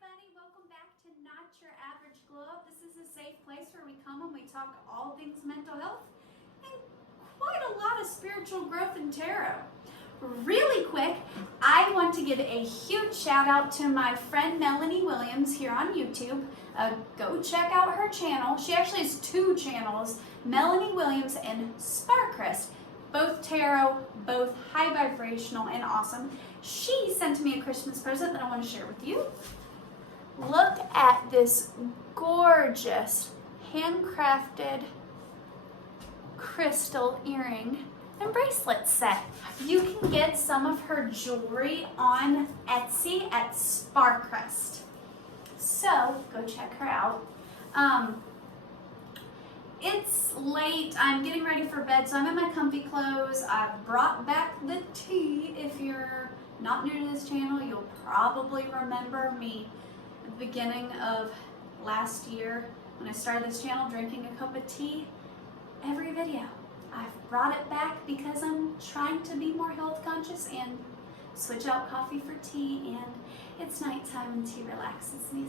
everybody, welcome back to Not Your Average Glow Up. This is a safe place where we come and we talk all things mental health and quite a lot of spiritual growth and tarot. Really quick, I want to give a huge shout out to my friend Melanie Williams here on YouTube. Go check out her channel. She actually has two channels, Melanie Williams and Sparkrest. Both tarot, both high vibrational and awesome. She sent me a Christmas present that I want to share with you. Look at this gorgeous handcrafted crystal earring and bracelet set. You can get some of her jewelry on Etsy at Sparkrest. So go check her out. It's late, I'm getting ready for bed, so I'm in my comfy clothes. I've brought back the tea. If you're not new to this channel, you'll probably remember me at the beginning of last year when I started this channel drinking a cup of tea every video. I've brought it back because I'm trying to be more health conscious and switch out coffee for tea, and it's nighttime and tea relaxes me,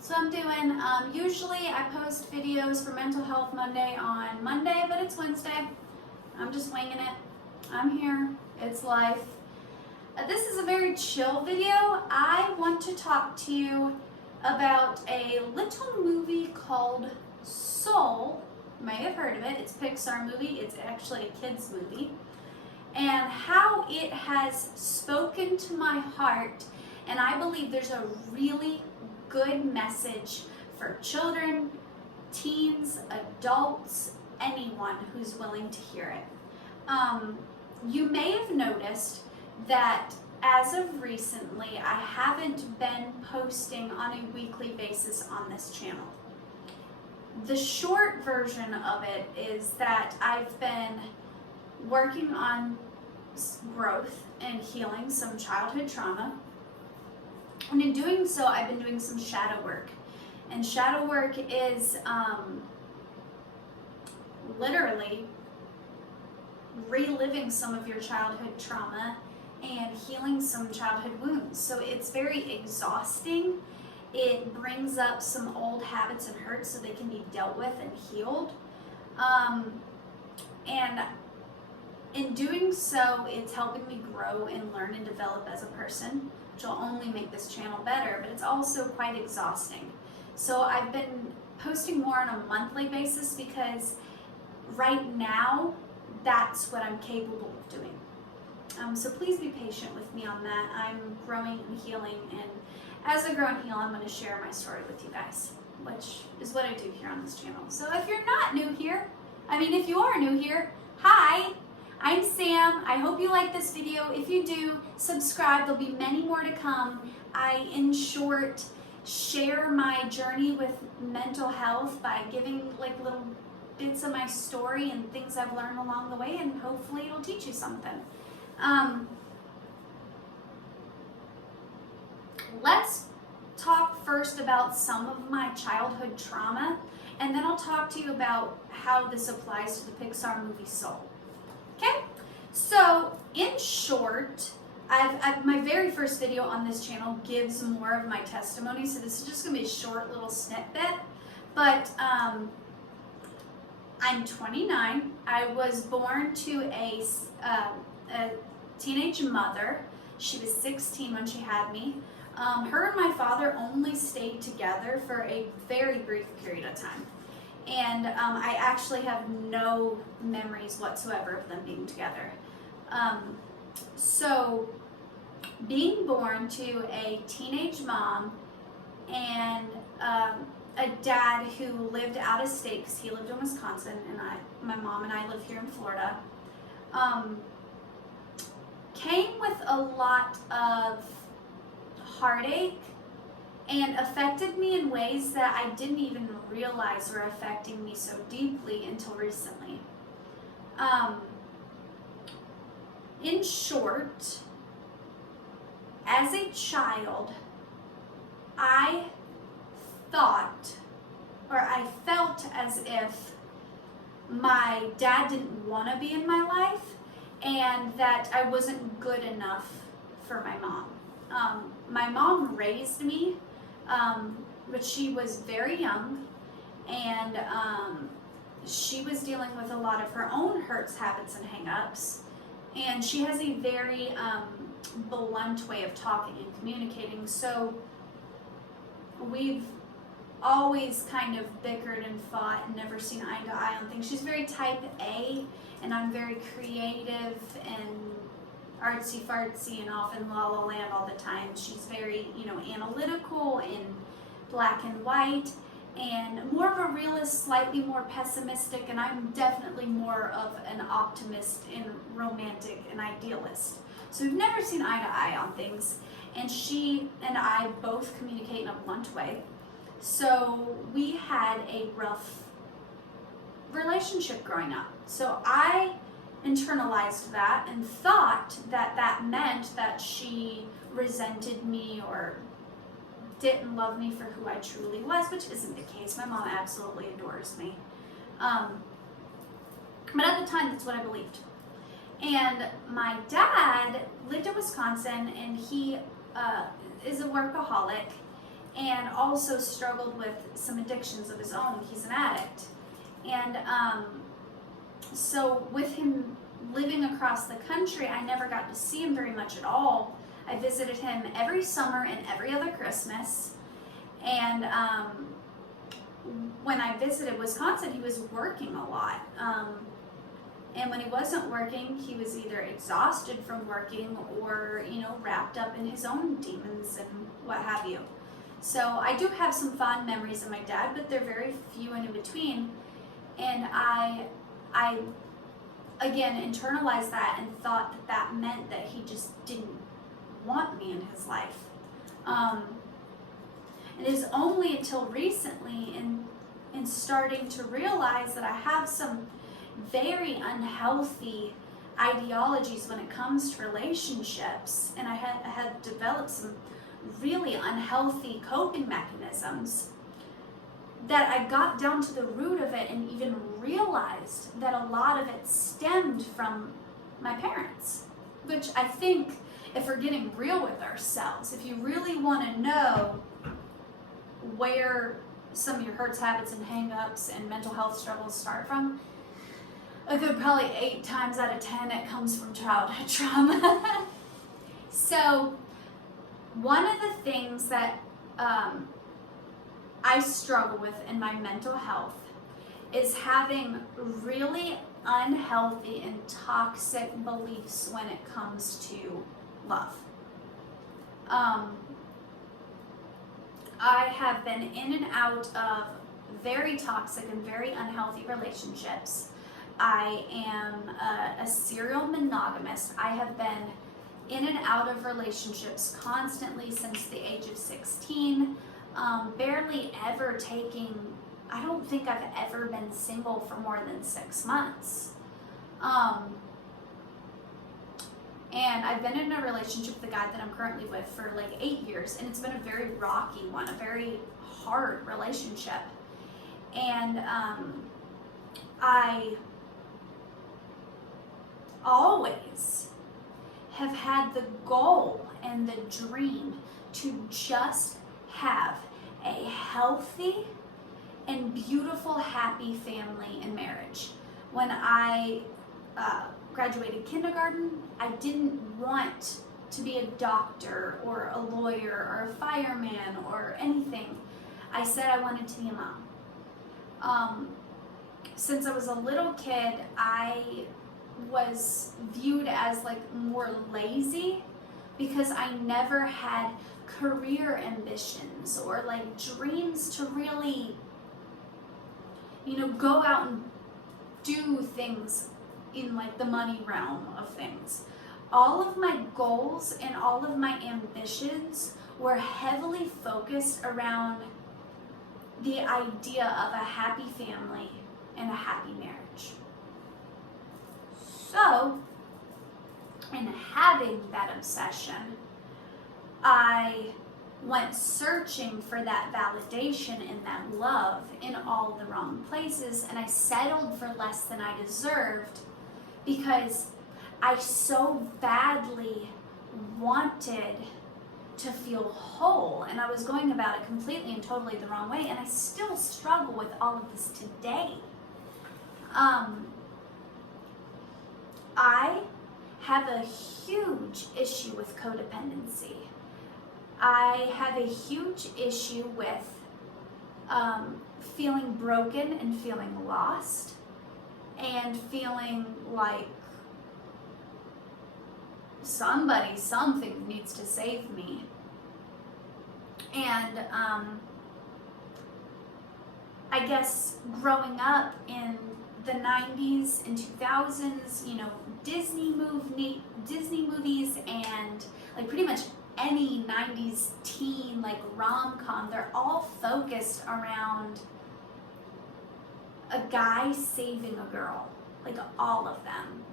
so I'm doing, usually I post videos for Mental Health Monday on Monday, but it's Wednesday. I'm just winging it. I'm here. It's life. This is a very chill video. I want to talk to you about a little movie called Soul. You may have heard of it. It's a Pixar movie. It's actually a kid's movie. And how it has spoken to my heart, and I believe there's a really good message for children, teens, adults, anyone who's willing to hear it. You may have noticed that as of recently, I haven't been posting on a weekly basis on this channel. The short version of it is that I've been working on growth and healing some childhood trauma. And in doing so, I've been doing some shadow work. And shadow work is literally reliving some of your childhood trauma and healing some childhood wounds. So it's very exhausting. It brings up some old habits and hurts so they can be dealt with and healed. And in doing so, it's helping me grow and learn and develop as a person, which will only make this channel better, but it's also quite exhausting. So I've been posting more on a monthly basis because right now, that's what I'm capable of doing. So please be patient with me on that. I'm growing and healing, and as I grow and heal, I'm going to share my story with you guys, which is what I do here on this channel. So if you're not new here, if you are new here, hi! I'm Sam. I hope you like this video. If you do, subscribe. There'll be many more to come. I, in short, share my journey with mental health by giving like little bits of my story and things I've learned along the way, and hopefully it'll teach you something. Let's talk first about some of my childhood trauma, and then I'll talk to you about how this applies to the Pixar movie Soul. Okay, so in short, my very first video on this channel gives more of my testimony, so this is just going to be a short little snippet, but I'm 29. I was born to a teenage mother. She was 16 when she had me. Her and my father only stayed together for a very brief period of time. And I actually have no memories whatsoever of them being together. So being born to a teenage mom and a dad who lived out of state because he lived in Wisconsin, and my mom and I live here in Florida, came with a lot of heartache and affected me in ways that I didn't even realize were affecting me so deeply until recently. In short, as a child, I felt as if my dad didn't want to be in my life and that I wasn't good enough for my mom. My mom raised me, but she was very young, and she was dealing with a lot of her own hurts, habits, and hang-ups. And she has a very blunt way of talking and communicating. So we've always kind of bickered and fought and never seen eye to eye on things. She's very type A, and I'm very creative and artsy fartsy and off in la la land all the time. She's very, analytical and black and white, and more of a realist, slightly more pessimistic, and I'm definitely more of an optimist and romantic and idealist. So we've never seen eye to eye on things, and she and I both communicate in a blunt way. So we had a rough relationship growing up. So I internalized that and thought that that meant that she resented me or didn't love me for who I truly was, which isn't the case. My mom absolutely adores me. But at the time, that's what I believed. And my dad lived in Wisconsin, and he is a workaholic and also struggled with some addictions of his own. He's an addict. And so with him living across the country, I never got to see him very much at all. I visited him every summer and every other Christmas. And when I visited Wisconsin, he was working a lot. And when he wasn't working, he was either exhausted from working or, wrapped up in his own demons and what have you. So I do have some fond memories of my dad, but they're very few and in between. And I again, internalized that and thought that that meant that he just didn't want me in his life. It is only until recently in starting to realize that I have some very unhealthy ideologies when it comes to relationships, and I had developed some really unhealthy coping mechanisms, that I got down to the root of it and even realized that a lot of it stemmed from my parents. Which I think, if we're getting real with ourselves, if you really want to know where some of your hurts, habits, and hang-ups and mental health struggles start from, a good probably 8 times out of 10 it comes from childhood trauma. So one of the things that I struggle with in my mental health is having really unhealthy and toxic beliefs when it comes to love. I have been in and out of very toxic and very unhealthy relationships. I am a serial monogamist. I have been in and out of relationships constantly since the age of 16. Barely ever taking, I don't think I've ever been single for more than 6 months. And I've been in a relationship with the guy that I'm currently with for like 8 years, and it's been a very rocky one, a very hard relationship. And I always have had the goal and the dream to just have a healthy and beautiful, happy family and marriage. When I graduated kindergarten, I didn't want to be a doctor or a lawyer or a fireman or anything. I said I wanted to be a mom. Since I was a little kid, I was viewed as like more lazy because I never had career ambitions or like dreams to really, go out and do things in like the money realm of things. All of my goals and all of my ambitions were heavily focused around the idea of a happy family and a happy marriage. So, in having that obsession, I went searching for that validation and that love in all the wrong places, and I settled for less than I deserved because I so badly wanted to feel whole, and I was going about it completely and totally the wrong way, and I still struggle with all of this today. I have a huge issue with codependency. I have a huge issue with feeling broken and feeling lost and feeling like something needs to save me. And I guess growing up in the 90s and 2000s, you know, Disney movies and like pretty much any 90s teen like rom-com, they're all focused around a guy saving a girl, like all of them.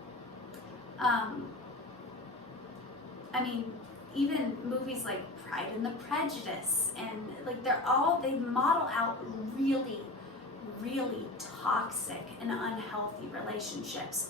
I mean, even movies like Pride and the Prejudice, and like they model out really, really toxic and unhealthy relationships.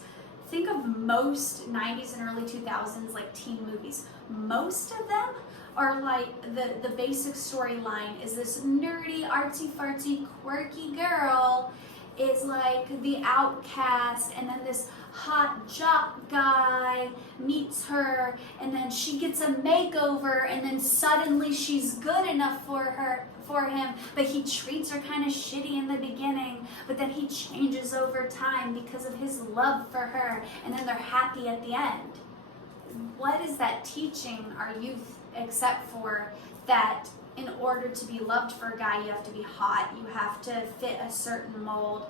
Think of most 90s and early 2000s like teen movies. Most of them are like the basic storyline is this nerdy, artsy-fartsy, quirky girl is like the outcast, and then this hot jock guy meets her, and then she gets a makeover, and then suddenly she's good enough for him, but he treats her kind of shitty in the beginning, but then he changes over time because of his love for her, and then they're happy at the end. What is that teaching our youth except for that in order to be loved for a guy, you have to be hot, you have to fit a certain mold.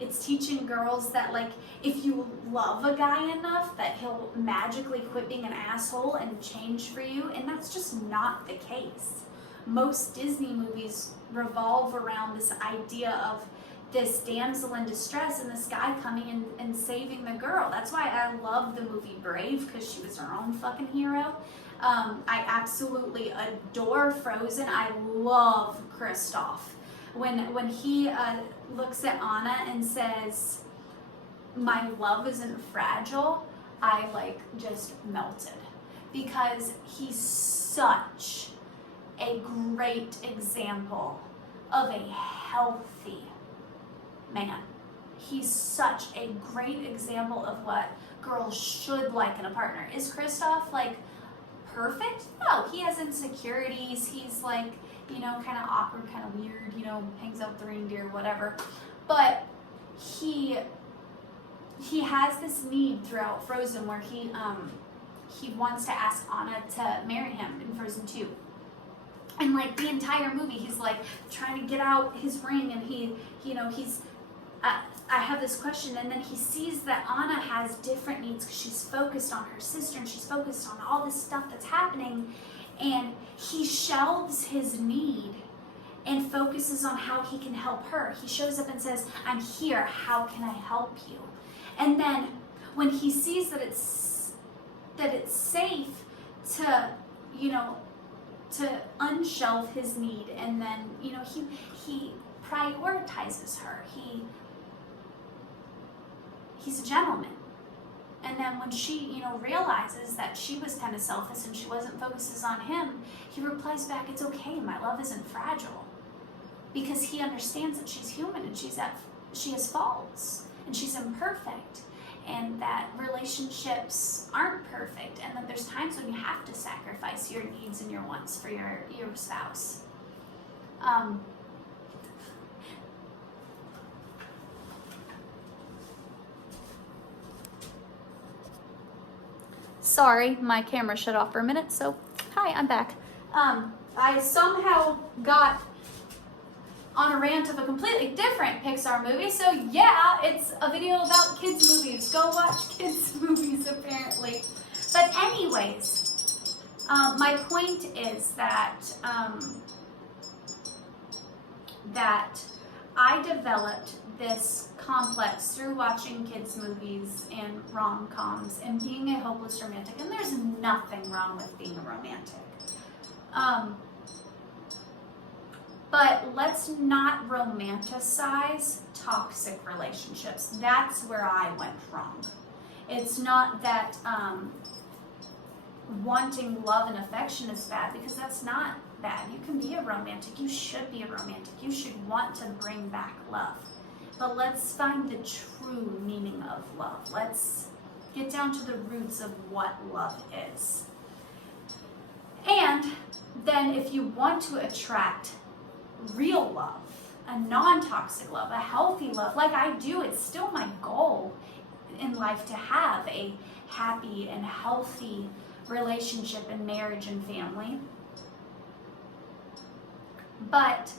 It's teaching girls that like if you love a guy enough that he'll magically quit being an asshole and change for you, and that's just not the case. Most Disney movies revolve around this idea of this damsel in distress and this guy coming in and saving the girl. That's why I love the movie Brave, because she was her own fucking hero. I absolutely adore Frozen. I love Kristoff. When he looks at Anna and says, "My love isn't fragile," I like just melted, because he's such a great example of a healthy man. He's such a great example of what girls should like in a partner. Is Kristoff like perfect? No, he has insecurities. He's like, you know, kind of awkward, kind of weird, you know, hangs out with the reindeer, whatever. But he has this need throughout Frozen where he wants to ask Anna to marry him in Frozen 2. And like the entire movie, he's like trying to get out his ring, and I have this question, and then he sees that Anna has different needs because she's focused on her sister and she's focused on all this stuff that's happening, and he shelves his need and focuses on how he can help her. He shows up and says, "I'm here, how can I help you?" And then when he sees that it's safe to, you know, to unshelve his need, and then, you know, he prioritizes her. He's a gentleman. And then when she, you know, realizes that she was kind of selfish and she wasn't focuses on him, he replies back, "It's okay, my love isn't fragile." Because he understands that she's human and she has faults and she's imperfect, and that relationships aren't perfect, and that there's times when you have to sacrifice your needs and your wants for your spouse. Sorry, my camera shut off for a minute, so hi, I'm back. I somehow got on a rant of a completely different Pixar movie, so yeah, it's a video about kids movies. Go watch kids movies, apparently. But anyways, my point is that that I developed this complex through watching kids movies and rom-coms and being a hopeless romantic, and there's nothing wrong with being a romantic. But let's not romanticize toxic relationships. That's where I went wrong. It's not that wanting love and affection is bad, because that's not bad. You can be a romantic. You should be a romantic. You should want to bring back love. But let's find the true meaning of love. Let's get down to the roots of what love is. And then if you want to attract real love, a non-toxic love, a healthy love, like I do, it's still my goal in life to have a happy and healthy relationship and marriage and family. But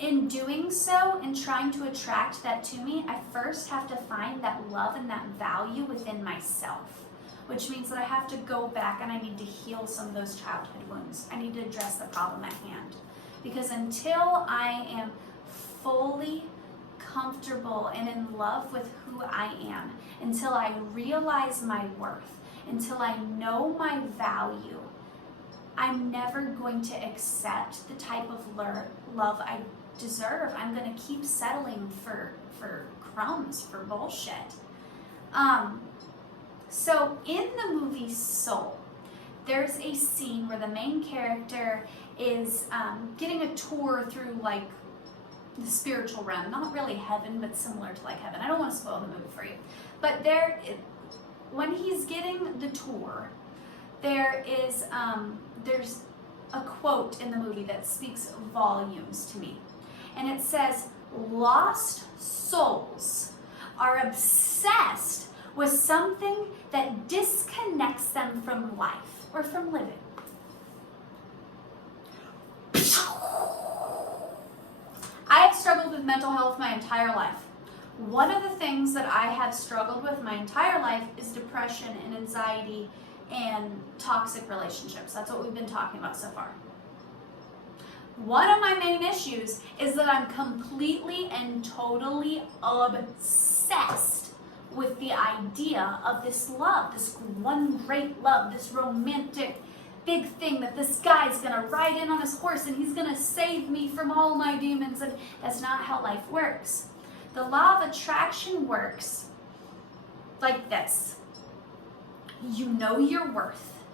in doing so and trying to attract that to me, I first have to find that love and that value within myself, which means that I have to go back and I need to heal some of those childhood wounds. I need to address the problem at hand. Because until I am fully comfortable and in love with who I am, until I realize my worth, until I know my value, I'm never going to accept the type of love I deserve. I'm going to keep settling for crumbs, for bullshit. So in the movie Soul, there's a scene where the main character is getting a tour through like the spiritual realm, not really heaven, but similar to like heaven. I don't want to spoil the movie for you, but when he's getting the tour, there's a quote in the movie that speaks volumes to me, and it says, "Lost souls are obsessed with something that disconnects them from life or from living." I have struggled with mental health my entire life. One of the things that I have struggled with my entire life is depression and anxiety and toxic relationships. That's what we've been talking about so far. One of my main issues is that I'm completely and totally obsessed with the idea of this love, this one great love, this romantic big thing that this guy's gonna ride in on his horse and he's gonna save me from all my demons, and that's not how life works. The law of attraction works like this. You know your worth.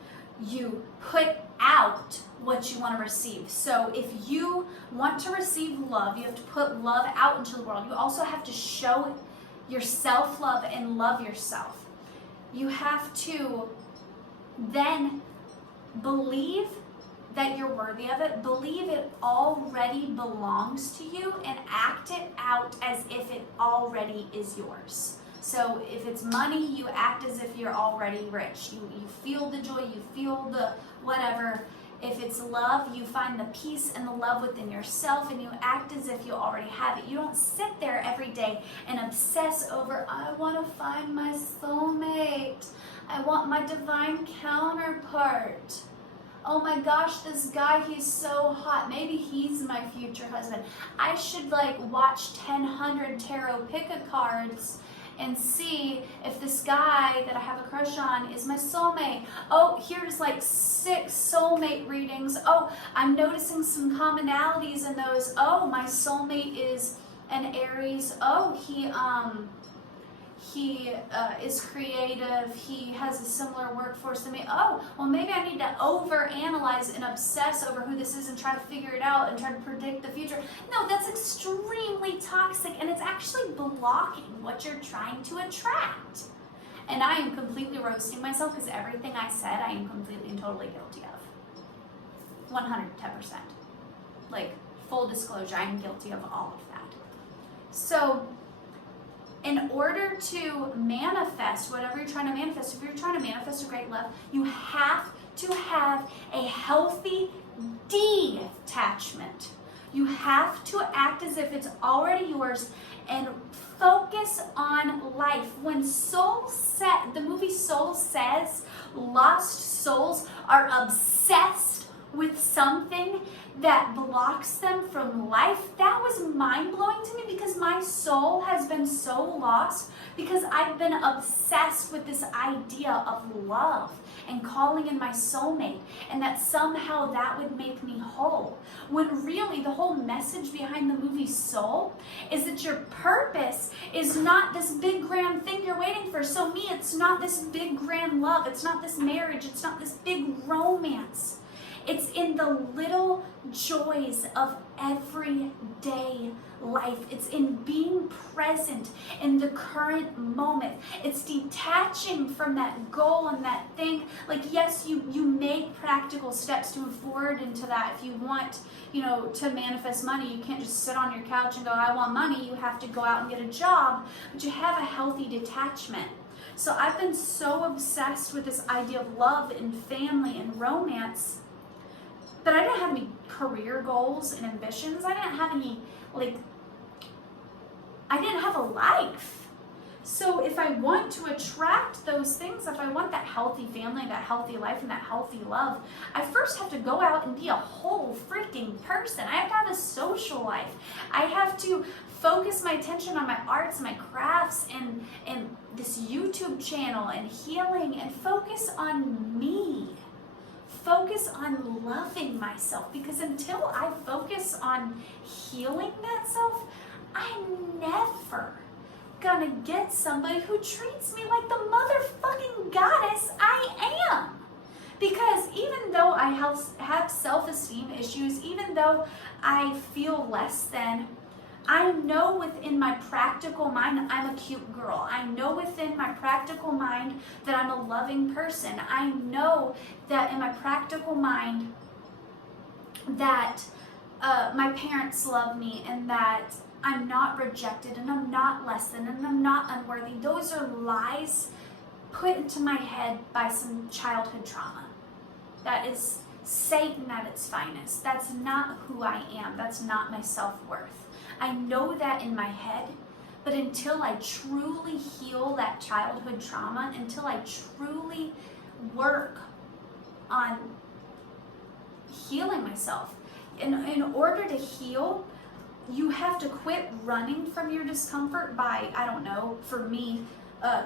You put out what you want to receive. So if you want to receive love, you have to put love out into the world. You also have to show your self-love and love yourself. You have to then believe that you're worthy of it, believe it already belongs to you, and act it out as if it already is yours. So if it's money, you act as if you're already rich. You feel the joy, you feel the whatever. If it's love, you find the peace and the love within yourself, and you act as if you already have it. You don't sit there every day and obsess over, I want to find my soulmate. I want my divine counterpart. Oh my gosh, this guy, he's so hot. Maybe he's my future husband. I should watch 1,000 tarot pick-a cards and see if this guy that I have a crush on is my soulmate. Oh, here's 6 soulmate readings. Oh, I'm noticing some commonalities in those. Oh, my soulmate is an Aries. Oh, he is creative. He has a similar workforce than me. Oh, well, maybe I need to overanalyze and obsess over who this is and try to figure it out and try to predict the future. No, that's extremely toxic, and it's actually blocking what you're trying to attract. And I am completely roasting myself because everything I said, I am completely and totally guilty of. 110%. Full disclosure, I'm guilty of all of that. So, in order to manifest whatever you're trying to manifest, if you're trying to manifest a great love, you have to have a healthy detachment. You have to act as if it's already yours and focus on life. When the movie Soul says lost souls are obsessed with something that blocks them from life, that was mind-blowing to me, because my soul has been so lost because I've been obsessed with this idea of love and calling in my soulmate, and that somehow that would make me whole. When really the whole message behind the movie Soul is that your purpose is not this big grand thing you're waiting for. So me, it's not this big grand love, it's not this marriage, it's not this big romance. It's in the little joys of everyday life. It's in being present in the current moment. It's detaching from that goal and that thing. Like, yes, you make practical steps to move forward into that. If you want, to manifest money, you can't just sit on your couch and go, I want money. You have to go out and get a job, but you have a healthy detachment. So I've been so obsessed with this idea of love and family and romance, but I didn't have any career goals and ambitions. I didn't have any, I didn't have a life. So if I want to attract those things, if I want that healthy family, that healthy life, and that healthy love, I first have to go out and be a whole freaking person. I have to have a social life. I have to focus my attention on my arts and my crafts and this YouTube channel and healing, and focus on me. Focus on loving myself, because until I focus on healing that self, I'm never gonna get somebody who treats me like the motherfucking goddess I am. Because even though I have self-esteem issues, even though I feel less than, I know within my practical mind I'm a cute girl. I know within my practical mind that I'm a loving person. I know that in my practical mind that my parents love me, and that I'm not rejected, and I'm not less than, and I'm not unworthy. Those are lies put into my head by some childhood trauma. That is Satan at its finest. That's not who I am. That's not my self-worth. I know that in my head, but until I truly heal that childhood trauma, until I truly work on healing myself, in order to heal, you have to quit running from your discomfort by, I don't know, for me,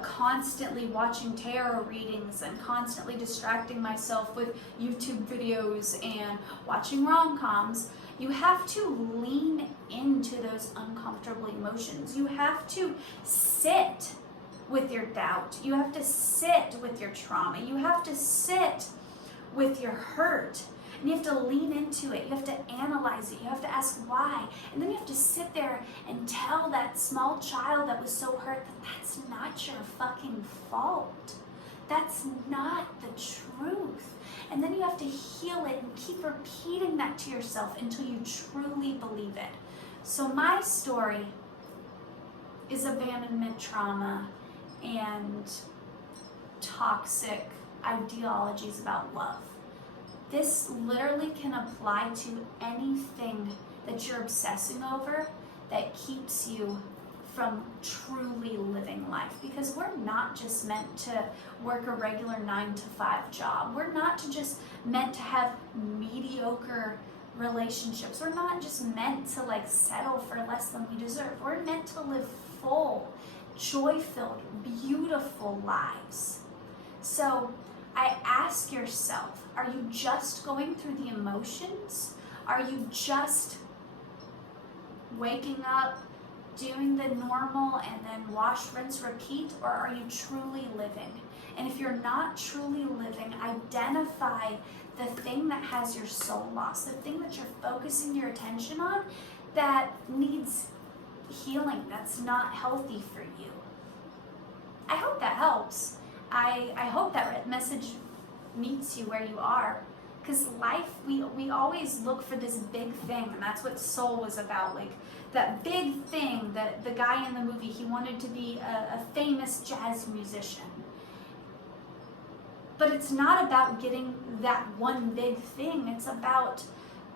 constantly watching tarot readings and constantly distracting myself with YouTube videos and watching rom-coms. You have to lean into those uncomfortable emotions. You have to sit with your doubt. You have to sit with your trauma. You have to sit with your hurt. And you have to lean into it. You have to analyze it. You have to ask why. And then you have to sit there and tell that small child that was so hurt that that's not your fucking fault. That's not the truth. And then you have to heal it and keep repeating that to yourself until you truly believe it. So my story is abandonment trauma and toxic ideologies about love. This literally can apply to anything that you're obsessing over that keeps you from truly living life, because we're not just meant to work a regular 9-to-5 job. We're not just meant to have mediocre relationships. We're not just meant to settle for less than we deserve. We're meant to live full, joy-filled, beautiful lives. So I ask yourself, are you just going through the emotions? Are you just waking up, doing the normal, and then wash, rinse, repeat? Or are you truly living? And if you're not truly living, identify the thing that has your soul lost, the thing that you're focusing your attention on that needs healing, that's not healthy for you. I hope that helps. I hope that message meets you where you are. Because life, we always look for this big thing, and that's what Soul was about. That big thing, that the guy in the movie, he wanted to be a famous jazz musician. But it's not about getting that one big thing. It's about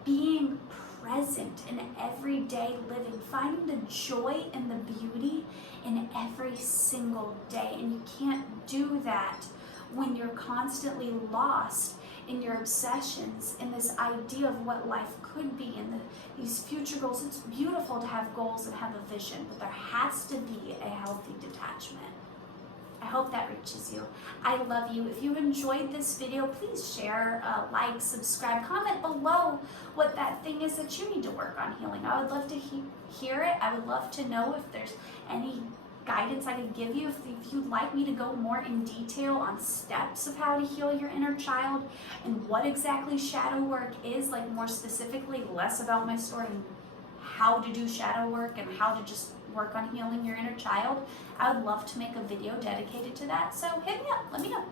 being present in everyday living, finding the joy and the beauty in every single day. And you can't do that when you're constantly lost in your obsessions, in this idea of what life could be, and these future goals. It's beautiful to have goals and have a vision, but there has to be a healthy detachment. I hope that reaches you. I love you. If you enjoyed this video, please share, like, subscribe, comment below what that thing is that you need to work on healing. I would love to hear it. I would love to know if there's any guidance I could give you. If you'd like me to go more in detail on steps of how to heal your inner child and what exactly shadow work is, like more specifically, less about my story and how to do shadow work and how to just work on healing your inner child, I would love to make a video dedicated to that. So hit me up, let me know.